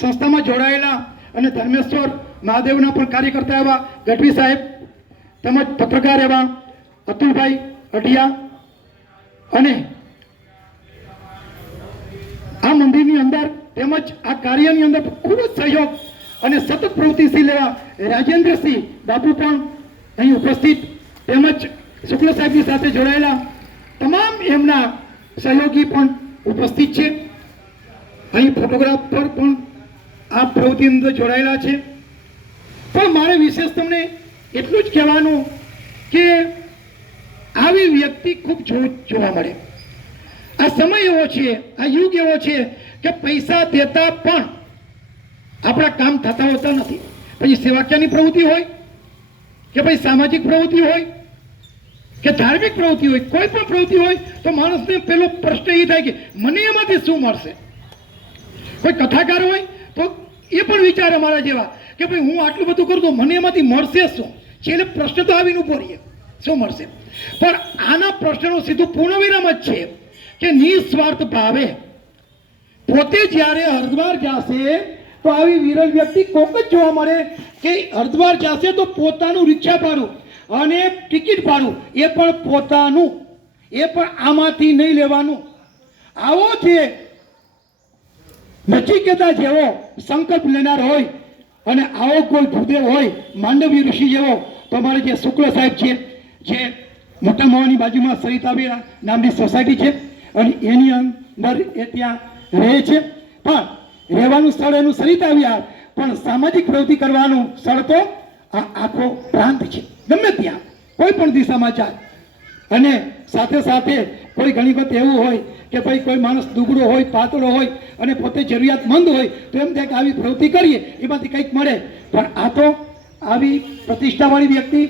સંસ્થામાં જોડાયેલા અને ધર્મેશ્વર મહાદેવના પણ કાર્યકર્તા એવા ગઢવી સાહેબ તેમજ પત્રકાર એવા અતુલભાઈ અઢિયા અને આ મંદિરની અંદર તેમજ આ કાર્યની અંદર ખૂબ જ સહયોગ અને સતત પ્રવૃત્તિશીલ એવા રાજેન્દ્રસિંહ બાપુ પણ અહીં ઉપસ્થિત તેમજ શુક્લ સાહેબની સાથે જોડાયેલા તમામ એમના સહયોગી પણ ઉપસ્થિત છે. અહીં ફોટોગ્રાફર પણ આ પ્રવૃત્તિની અંદર જોડાયેલા છે. પણ મારે વિશેષ તમને એટલું જ કહેવાનું કે આવી વ્યક્તિ ખૂબ જોવા મળે. આ સમય એવો છે, આ યુગ એવો છે કે પૈસા દેતા પણ આપણા કામ થતા હોતા નથી. પછી સેવાકીયની પ્રવૃત્તિ હોય કે ભાઈ સામાજિક પ્રવૃત્તિ હોય કે ધાર્મિક પ્રવૃત્તિ હોય, કોઈ પણ પ્રવૃત્તિ હોય તો માણસને પેલો પ્રશ્ન એ થાય કે મને એમાંથી શું મળશે. કોઈ કથાકાર હોય તો એ પણ વિચારે અમારા જેવા કે ભાઈ હું આટલું બધું કરું તો મને એમાંથી મળશે શું. છેલ્લે પ્રશ્ન તો આવીને ઉભો રહીએ શું મળશે. પણ આના પ્રશ્નનું સીધું પૂર્ણવિરામ જ છે કે નિસ્વાર્થ ભાવે પોતે જ્યારે હરિદ્વાર જશે તો આવી વિરલ વ્યક્તિ કોક જ જોવા મળે કે હરિદ્વાર જશે તો પોતાનું રિક્ષા ભાડું અને ટિકિટ ભાડું એ પણ પોતાનું, એ પણ આમાંથી નહીં લેવાનું. આવો છે નચિકેતા જેવો સંકલ્પ લેનાર હોય અને આવો કોઈ ભૂદેવ હોય માંડવી ઋષિ જેવો તો અમારે જે શુક્લ સાહેબ છે, જે મોટા મવાની બાજુમાં સરિતાબેન નામની સોસાયટી છે અને એની અંદર એ ત્યાં રહે છે. પણ રહેવાનું સ્થળ એનું સરિતા વિહાર, પણ સામાજિક પ્રવૃત્તિ કરવાનું સ્થળ તો આ આખો પ્રાંત છે. ગમે ત્યાં કોઈ પણ દિશામાં જાય. અને સાથે સાથે કોઈ ઘણી વખત એવું હોય કે ભાઈ કોઈ માણસ દુબળો હોય, પાતળો હોય અને પોતે જરૂરિયાતમંદ હોય તો એમ થાય કે આવી પ્રવૃત્તિ કરીએ એમાંથી કંઈક મળે. પણ આ તો આવી પ્રતિષ્ઠાવાળી વ્યક્તિ,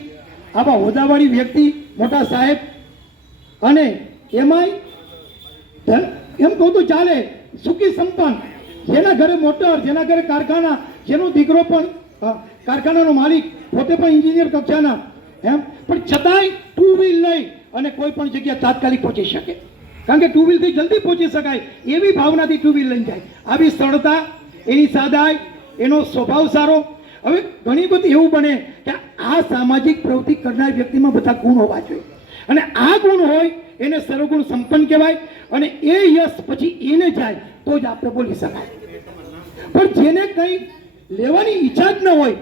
આવા હોદ્દાવાળી વ્યક્તિ, મોટા સાહેબ, અને એમાંય એમ કહું તો ચાલે સુખી સંપન્ન, જેના ઘરે મોટર, જેના ઘરે કારખાના, જેનો દીકરો પણ કારખાનાનો માલિક, પોતે પણ એન્જિનિયર કક્ષાના, એમ પણ છતાંય ટુ વ્હીલ લઈ અને કોઈ પણ જગ્યા તાત્કાલિક પહોંચી શકે. કારણ કે ટુ વ્હીલથી જલ્દી પહોંચી શકાય એવી ભાવનાથી ટુ વ્હીલ લઈને જાય. આવી સરળતા, એની સાદાઈ, એનો સ્વભાવ સારો. હવે ઘણી બધી એવું બને કે આ સામાજિક પ્રવૃત્તિ કરનાર વ્યક્તિમાં બધા ગુણ હોવા જોઈએ અને આ ગુણ હોય એને સર્વગુણ સંપન્ન કહેવાય અને એ યશ પછી એને જાય તો જ આપણે બોલી શકાય. પણ જેને કંઈ લેવાની ઈચ્છા જ ન હોય